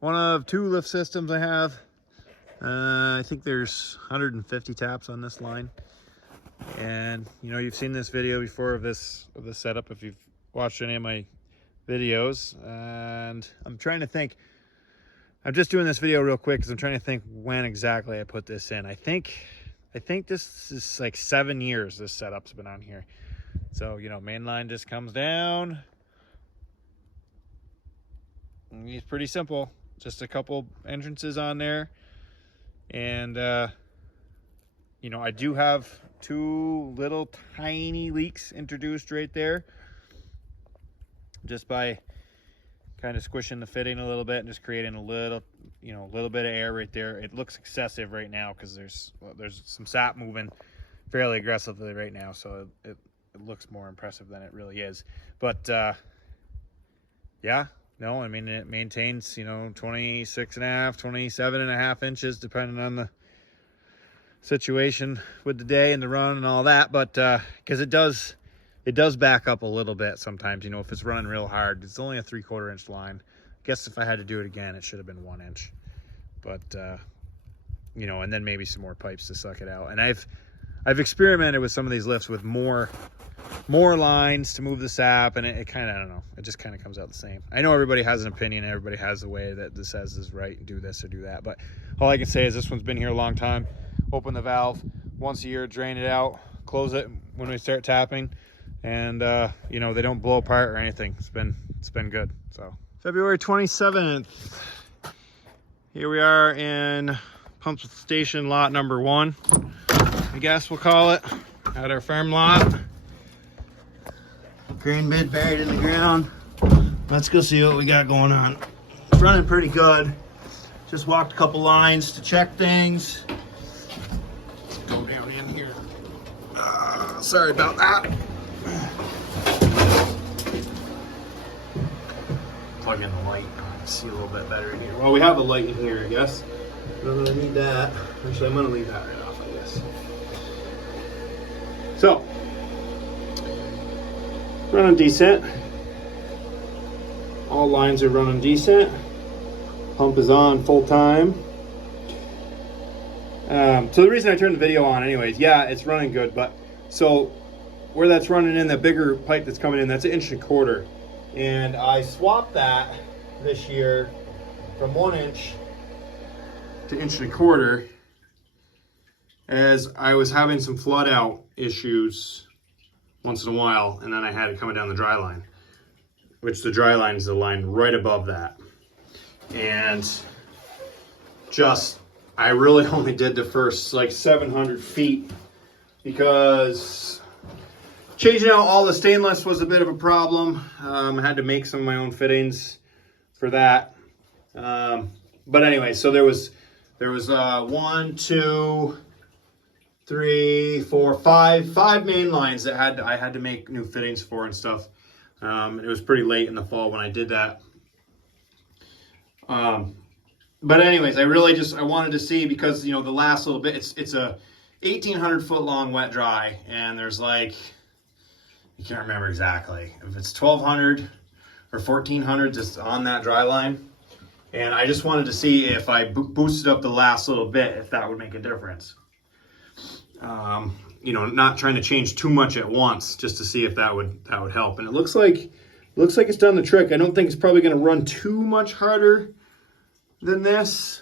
one of two lift systems I have. I think there's 150 taps on this line. And you know, you've seen this video before of this setup if you've watched any of my videos. And I'm trying to think, I'm just doing this video real quick because I'm trying to think when exactly I put this in. I think this is like 7 years this setup's been on here. So, you know, main line just comes down. It's pretty simple. Just a couple entrances on there. And, you know, I do have two little tiny leaks introduced right there. Just by kind of squishing the fitting a little bit and just creating a little, you know, a little bit of air right there. It looks excessive right now because there's some sap moving fairly aggressively right now. So it looks more impressive than it really is. But, yeah. No, I mean, it maintains, you know, 26.5, 27.5 inches, depending on the situation with the day and the run and all that. But because it does back up a little bit sometimes, you know, if it's running real hard. It's only a 3/4 inch line. I guess if I had to do it again, it should have been 1 inch. But, you know, and then maybe some more pipes to suck it out. And I've experimented with some of these lifts with more lines to move the sap, and it kind of, I don't know, it just kind of comes out the same. I know everybody has an opinion, everybody has a way that this says is right, and do this or do that, but all I can say is this one's been here a long time. Open the valve once a year, drain it out, close it when we start tapping, and you know, they don't blow apart or anything. It's been good. So February 27th, here we are in pump station lot number 1, I guess we'll call it, at our farm lot. Grain bed buried in the ground. Let's go see what we got going on. It's running pretty good. Just walked a couple lines to check things. Let's go down in here. Sorry about that. Plug in the light. See a little bit better in here. Well, we have a light in here, I guess. Don't really need that. Actually, I'm gonna leave that right off, I guess. So, running decent. All lines are running decent. Pump is on full time. So the reason I turned the video on anyways, yeah, it's running good, but so where that's running in, the bigger pipe that's coming in, that's 1.25 inch. And I swapped that this year from 1 inch to 1.25 inch as I was having some flood out issues once in a while, and then I had it coming down the dry line, which the dry line is the line right above that. And just, I really only did the first like 700 feet because changing out all the stainless was a bit of a problem. I had to make some of my own fittings for that. But anyway, so there was 1, 2, 3, 4, 5 main lines that I had to make new fittings for and stuff. It was pretty late in the fall when I did that. But anyways, I wanted to see, because, you know, the last little bit, it's a 1,800 foot long wet dry, and there's like, I can't remember exactly if it's 1,200 or 1,400 just on that dry line. And I just wanted to see if I boosted up the last little bit, if that would make a difference. You know, not trying to change too much at once, just to see if that would help. And it looks like it's done the trick. I don't think it's probably going to run too much harder than this.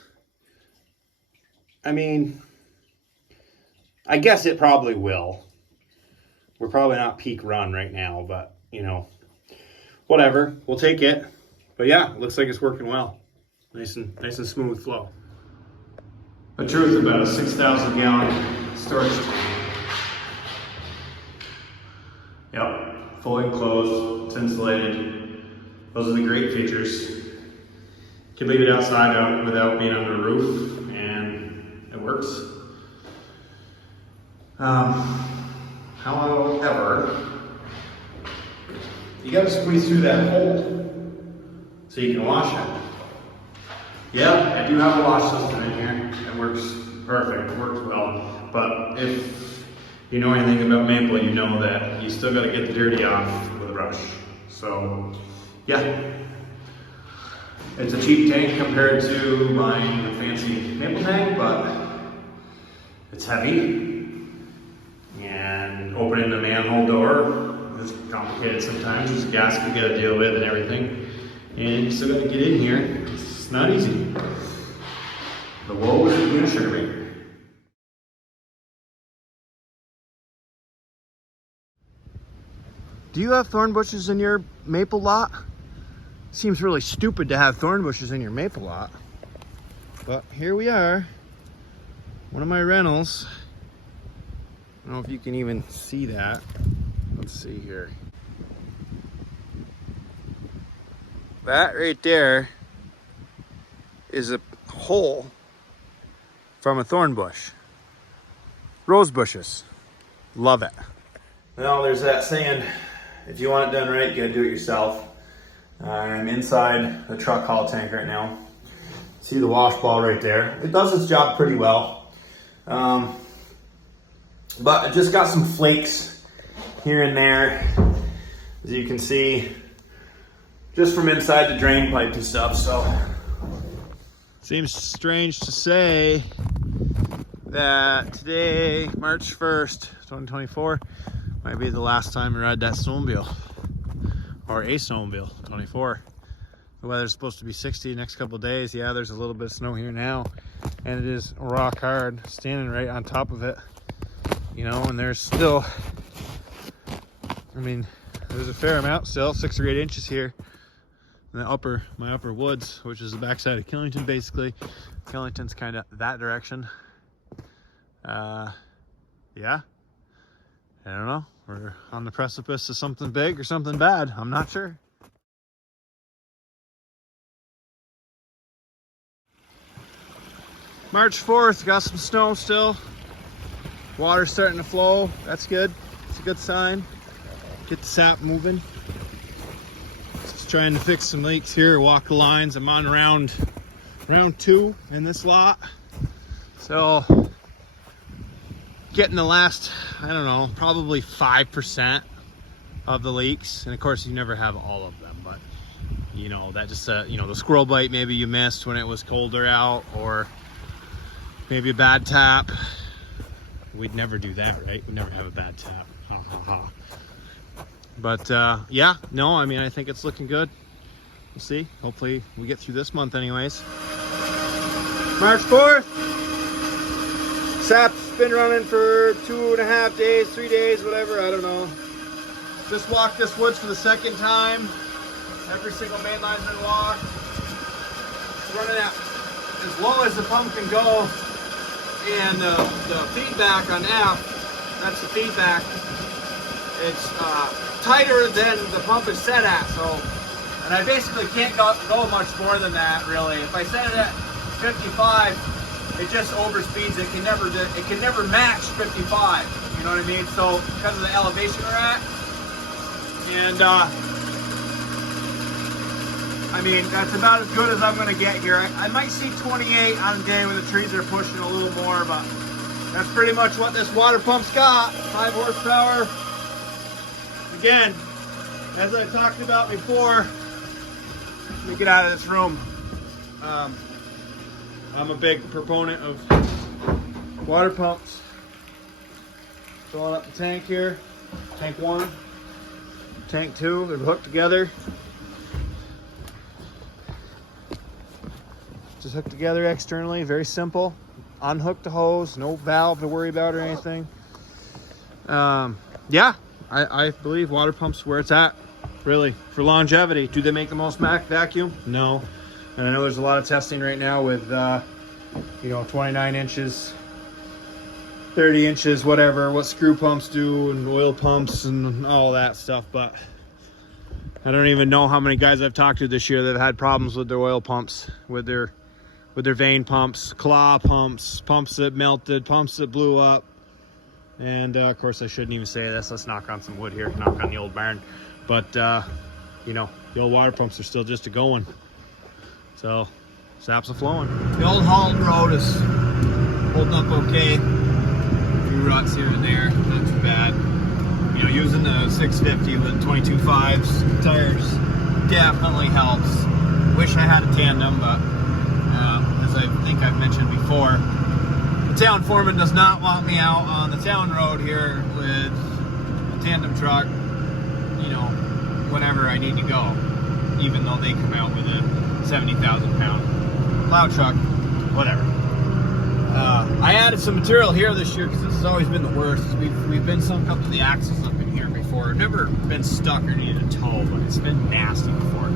I mean, I guess it probably will. We're probably not peak run right now, but, you know, whatever. We'll take it. But yeah, it looks like it's working well. Nice and smooth flow. The truth about a 6,000 gallon storage tank. Yep, fully enclosed, it's insulated. Those are the great features. You can leave it outside without being under a roof, and it works. However, you gotta squeeze through that hole so you can wash it. Yeah, I do have a wash system in here. It works perfect, it works well. But if you know anything about maple, you know that you still gotta get the dirty off with a brush. So, yeah. It's a cheap tank compared to buying a fancy maple tank, but it's heavy. And opening the manhole door is complicated sometimes. There's gas we gotta deal with and everything. And you still gotta get in here. It's not easy. The woe is being a sugar maker. Do you have thorn bushes in your maple lot? Seems really stupid to have thorn bushes in your maple lot. But here we are. One of my rentals. I don't know if you can even see that. Let's see here. That right there is a hole from a thorn bush. Rose bushes. Love it. Well, there's that saying, if you want it done right, you gotta do it yourself. I'm inside the truck haul tank right now. See the wash ball right there. It does its job pretty well. But it just got some flakes here and there, as you can see, just from inside the drain pipe and stuff. So seems strange to say that today, March 1st, 2024, might be the last time we ride that snowmobile, or a snowmobile. 24. The weather's supposed to be 60 the next couple of days. Yeah, there's a little bit of snow here now, and it is rock hard standing right on top of it, you know. And there's still, I mean, there's a fair amount still, 6 or 8 inches here in the my upper woods, which is the backside of Killington. Basically Killington's kind of that direction. Yeah, I don't know, we're on the precipice of something big or something bad. I'm not sure. March 4th, got some snow still. Water's starting to flow. That's good. It's a good sign. Get the sap moving. Just trying to fix some leaks here, walk the lines. I'm on round 2 in this lot. So getting the last, I don't know, probably 5% of the leaks. And of course you never have all of them, but you know, that just, you know, the squirrel bite maybe you missed when it was colder out, or maybe a bad tap. We'd never do that, right? We'd never have a bad tap. Ha ha ha. But yeah, no, I mean, I think it's looking good. We'll see. Hopefully we get through this month anyways. March 4th. Sap's been running for 2.5 days, 3 days, whatever, I don't know. Just walked this woods for the second time. Every single main line's been walked. It's running out as low as the pump can go. And the feedback on F, that's the feedback, it's tighter than the pump is set at. So, and I basically can't go much more than that, really. If I set it at 55, it just overspeeds. It can never match 55. You know what I mean? So because of the elevation we're at, and I mean, that's about as good as I'm going to get here. I might see 28 on a day when the trees are pushing a little more, but that's pretty much what this water pump's got. 5 horsepower. Again, as I talked about before, let me get out of this room. I'm a big proponent of water pumps. Filling up the tank here. Tank 1, tank 2, they're hooked together. Just hooked together externally, very simple. Unhook the hose, no valve to worry about or anything. Yeah, I believe water pumps where it's at, really, for longevity. Do they make the most vacuum? No. And I know there's a lot of testing right now with, you know, 29 inches, 30 inches, whatever, what screw pumps do and oil pumps and all that stuff. But I don't even know how many guys I've talked to this year that have had problems with their oil pumps, with their vein pumps, claw pumps, pumps that melted, pumps that blew up. And of course I shouldn't even say this. Let's knock on some wood here, knock on the old barn. But you know, the old water pumps are still just a-going. So sap's a-flowing. The old hauled road is holding up okay. A few ruts here and there, not too bad. You know, using the 650 with 22.5s tires definitely helps. Wish I had a tandem, but as I think I've mentioned before, the town foreman does not want me out on the town road here with a tandem truck, you know, whenever I need to go, even though they come out with a 70,000 pound plow truck, whatever. I added some material here this year because this has always been the worst. We've been sunk up to the axles up in here before. Never been stuck or needed a tow, but it's been nasty before.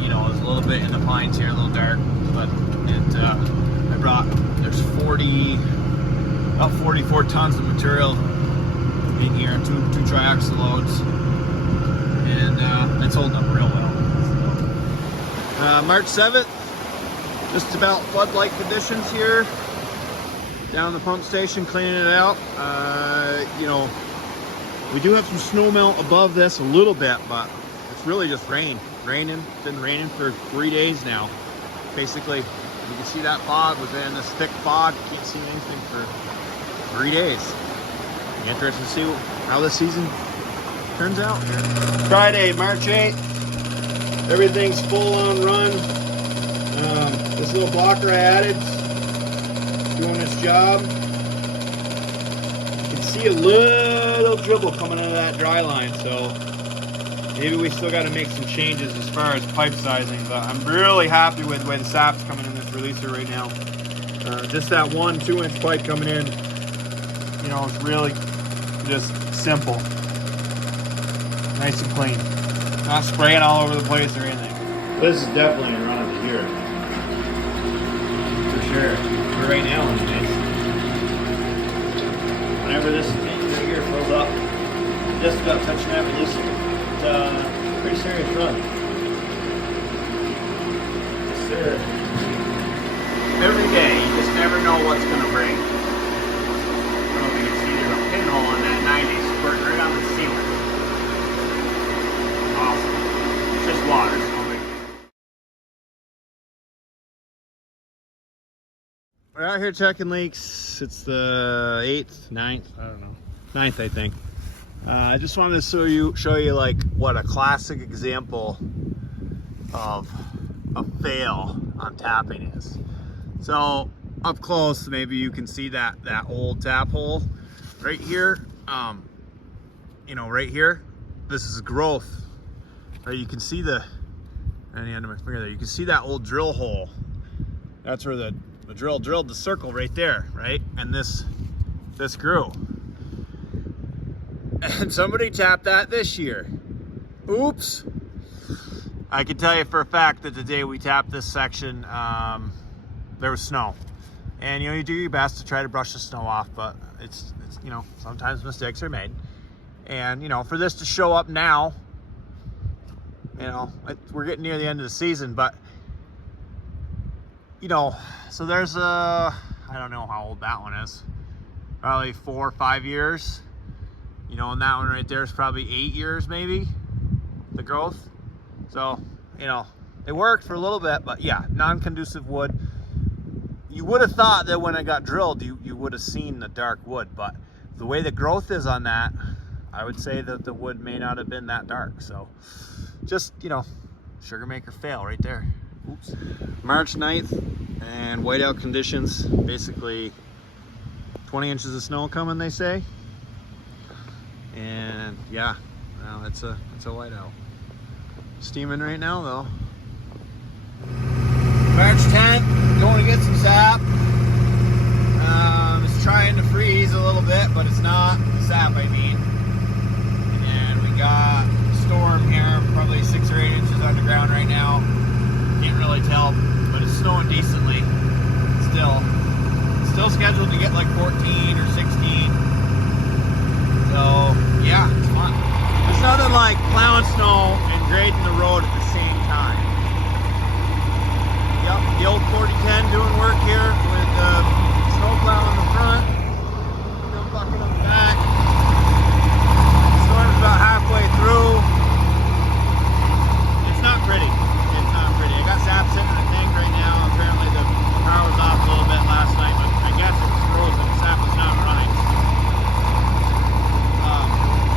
You know, there's a little bit in the pines here, a little dark, but I brought, there's about 44 tons of material in here, two triaxle loads, and it's holding up real well. March 7th, just about flood-like conditions here down the pump station, cleaning it out. You know, we do have some snow melt above this a little bit, but it's really just raining. It's been raining for 3 days now. Basically, you can see that fog within this thick fog. You can't see anything for 3 days. Interested to see how this season turns out. Friday, March 8th. Everything's full on run. This little blocker I added doing its job. You can see a little dribble coming out of that dry line, so maybe we still got to make some changes as far as pipe sizing, but I'm really happy with the way the sap's coming in this releaser right now. Just that 1-2 inch pipe coming in, you know, it's really just simple. Nice and clean. Not spraying all over the place or anything. This is definitely a run of the year. For sure. For right now, anyways. Whenever this thing right here fills up, just about touching that releaser. It's a pretty serious run. Yes, sir. Every day, you just never know what's going to bring. I don't know if you can see there's a pinhole on that 90 squirting right on the ceiling. Awesome. It's just water, so no big deal. We're out here checking leaks. It's the 8th, 9th, I don't know. 9th, I think. I just wanted to show you like what a classic example of a fail on tapping is. So up close, maybe you can see that old tap hole right here. You know, right here, this is growth. Right, you can see the end of my finger there. You can see that old drill hole. That's where the drill drilled the circle right there, right? And this grew. And somebody tapped that this year. Oops. I can tell you for a fact that the day we tapped this section, there was snow. And you know, you do your best to try to brush the snow off, but it's you know, sometimes mistakes are made. And you know, for this to show up now, you know, we're getting near the end of the season, but you know, so there's I don't know how old that one is. Probably 4 or 5 years. You know, and that one right there is probably 8 years, maybe, the growth. So, you know, it worked for a little bit, but yeah, non-conducive wood. You would have thought that when it got drilled, you would have seen the dark wood, but the way the growth is on that, I would say that the wood may not have been that dark. So, just, you know, sugar maker fail right there. Oops. March 9th, and whiteout conditions, basically 20 inches of snow coming, they say. And yeah, well, it's a whiteout. Steaming right now though. March 10th, going to get some sap. It's trying to freeze a little bit, but it's not. Sap, I mean. And we got a storm here, probably 6 or 8 inches underground right now. Can't really tell, but it's snowing decently. Still scheduled to get like 14 or 16. So, yeah, it's fun. It's nothing like plowing snow and grading the road at the same time. Yep, the old 4010 doing work here with snow plow in the front, snow bucket on the back. Storm's about halfway through. It's not pretty. It's not pretty. I got sap sitting in the tank right now. Apparently the power was off a little bit last night, but I guess it was frozen. The sap was not running.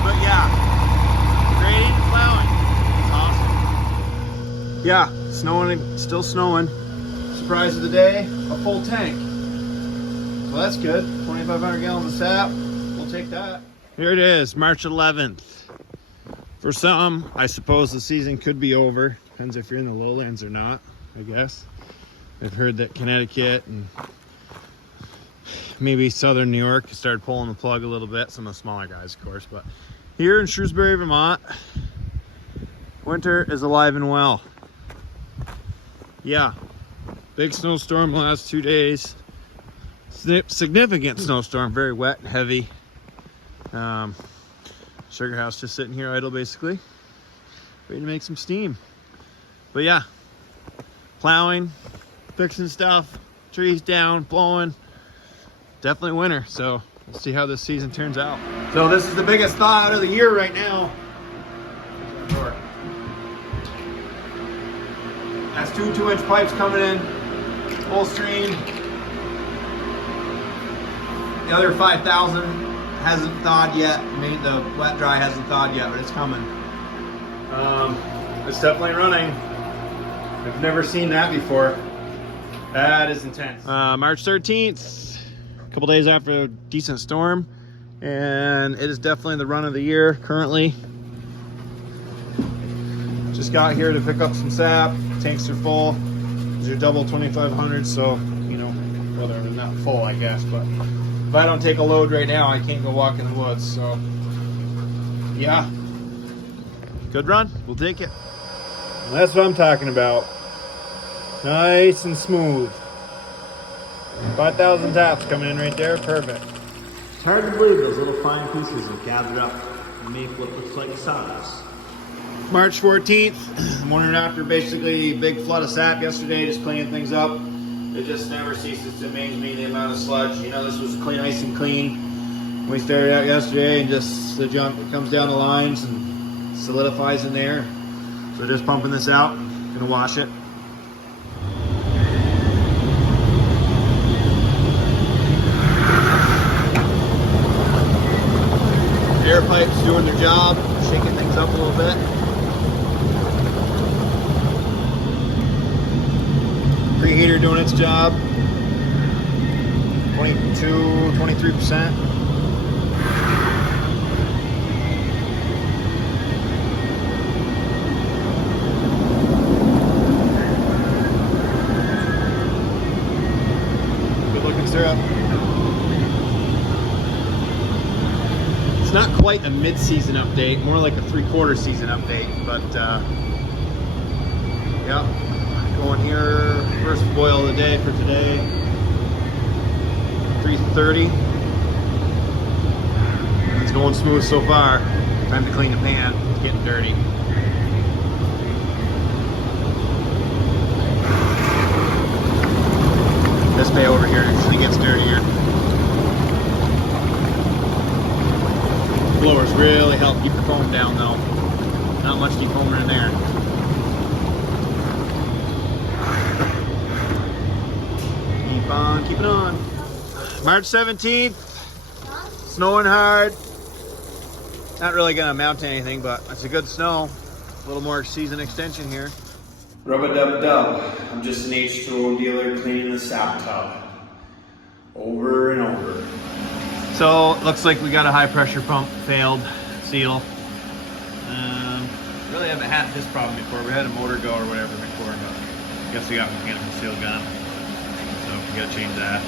But yeah, grading and plowing, it's awesome. Yeah, snowing, still snowing. Surprise of the day, a full tank. So that's good. 2,500 gallons of sap. We'll take that. Here it is, March 11th. For some, I suppose the season could be over. Depends if you're in the lowlands or not, I guess. I've heard that Connecticut and maybe southern New York started pulling the plug a little bit. Some of the smaller guys, of course. But here in Shrewsbury, Vermont, winter is alive and well. Yeah, big snowstorm the last 2 days. Significant snowstorm, very wet and heavy. Sugar house just sitting here idle, basically, waiting to make some steam. But yeah, plowing, fixing stuff, trees down, blowing. Definitely winter, so we'll see how this season turns out. So this is the biggest thaw out of the year right now. That's two 2-inch pipes coming in, full stream. The other 5,000 hasn't thawed yet. I mean, the wet dry hasn't thawed yet, but it's coming. It's definitely running. I've never seen that before. That is intense. March 13th, a couple days after a decent storm, and it is definitely the run of the year currently. Just got here to pick up some sap. Tanks are full. These are double 2,500, so, you know, well, they're not full, I guess, but if I don't take a load right now, I can't go walk in the woods, so yeah. Good run, we'll take it. That's what I'm talking about. Nice and smooth. 5,000 taps coming in right there, perfect. It's hard to believe those little fine pieces have gathered up and make what looks like sawdust. March 14th, morning after basically a big flood of sap yesterday, just cleaning things up. It just never ceases to amaze me, the amount of sludge. You know, this was clean, nice and clean. We started out yesterday, and just the junk comes down the lines and solidifies in there. So just pumping this out, gonna wash it. Air pipes doing their job, shaking things up a little bit. Preheater doing its job. 23%. Good looking syrup. It's not quite a mid-season update, more like a three-quarter season update, but yeah. Going here, first boil of the day for today, 3:30. It's going smooth so far. Time to clean the pan, it's getting dirty. This bay over here usually gets dirtier. Blowers really help keep the foam down though. Not much defoamer in there. Keep on keeping on. March 17th, snowing hard. Not really gonna amount to anything, but it's a good snow. A little more season extension here. Rub-a-dub-dub. I'm just an H2O dealer cleaning the sap tub. Over and over. So looks like we got a high pressure pump failed seal. Really haven't had this problem before. We had a motor go or whatever before, but I guess we got mechanical seal gun. So we gotta change that.